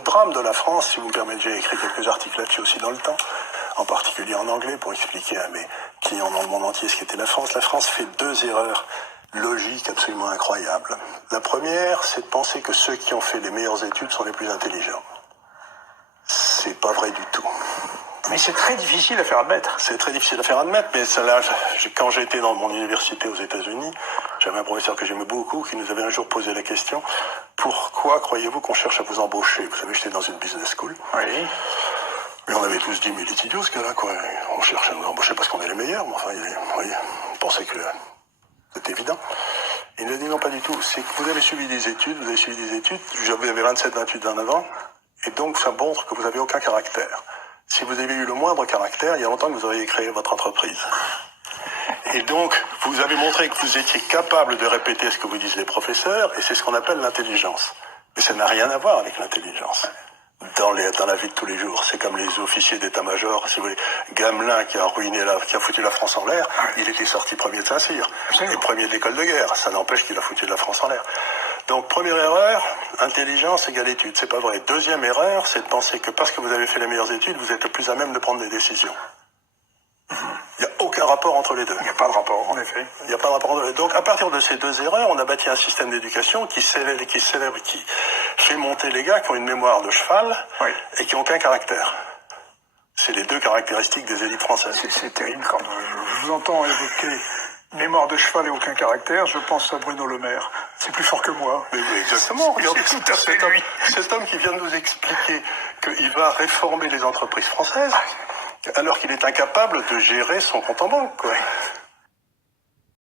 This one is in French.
drame de la France, si vous me permettez, j'ai écrit quelques articles là-dessus aussi dans le temps, en particulier en anglais, pour expliquer à mes clients dans le monde entier ce qu'était la France. La France fait deux erreurs logiques absolument incroyables. La première, c'est de penser que ceux qui ont fait les meilleures études sont les plus intelligents. C'est pas vrai du tout. Mais c'est très difficile à faire admettre. C'est très difficile à faire admettre, mais ça, là, quand j'étais dans mon université aux États-Unis, j'avais un professeur que j'aimais beaucoup qui nous avait un jour posé la question: pourquoi croyez-vous qu'on cherche à vous embaucher? Vous savez, j'étais dans une business school. Oui. Et on avait tous dit, mais il est idiot ce gars-là, quoi. On cherche à nous embaucher parce qu'on est les meilleurs, mais enfin, vous voyez, on pensait que c'était évident. Il nous a dit non, pas du tout. C'est que vous avez suivi des études, j'avais 27-28 ans avant, et donc ça montre que vous n'avez aucun caractère. Si vous avez eu le moindre caractère, il y a longtemps que vous auriez créé votre entreprise. Et donc, vous avez montré que vous étiez capable de répéter ce que vous disent les professeurs, et c'est ce qu'on appelle l'intelligence. Mais ça n'a rien à voir avec l'intelligence. Dans la vie de tous les jours. C'est comme les officiers d'état-major, si vous voulez. Gamelin qui a foutu la France en l'air, il était sorti premier de Saint-Cyr. Et premier de l'école de guerre. Ça n'empêche qu'il a foutu la France en l'air. Donc, première erreur, intelligence égale études. C'est pas vrai. Deuxième erreur, c'est de penser que parce que vous avez fait les meilleures études, vous êtes le plus à même de prendre des décisions. Il n'y a aucun rapport entre les deux. Il n'y a pas de rapport, en effet. Il n'y a pas de rapport entre les deux. Donc, à partir de ces deux erreurs, on a bâti un système d'éducation qui fait monter les gars qui ont une mémoire de cheval et qui n'ont aucun caractère. C'est les deux caractéristiques des élites françaises. C'est terrible quand je vous entends évoquer mémoire de cheval et aucun caractère, je pense à Bruno Le Maire. C'est plus fort que moi. Mais oui, exactement. Regardez, C'est tout à fait lui. Cet homme qui vient de nous expliquer qu'il va réformer les entreprises françaises, alors qu'il est incapable de gérer son compte en banque, quoi.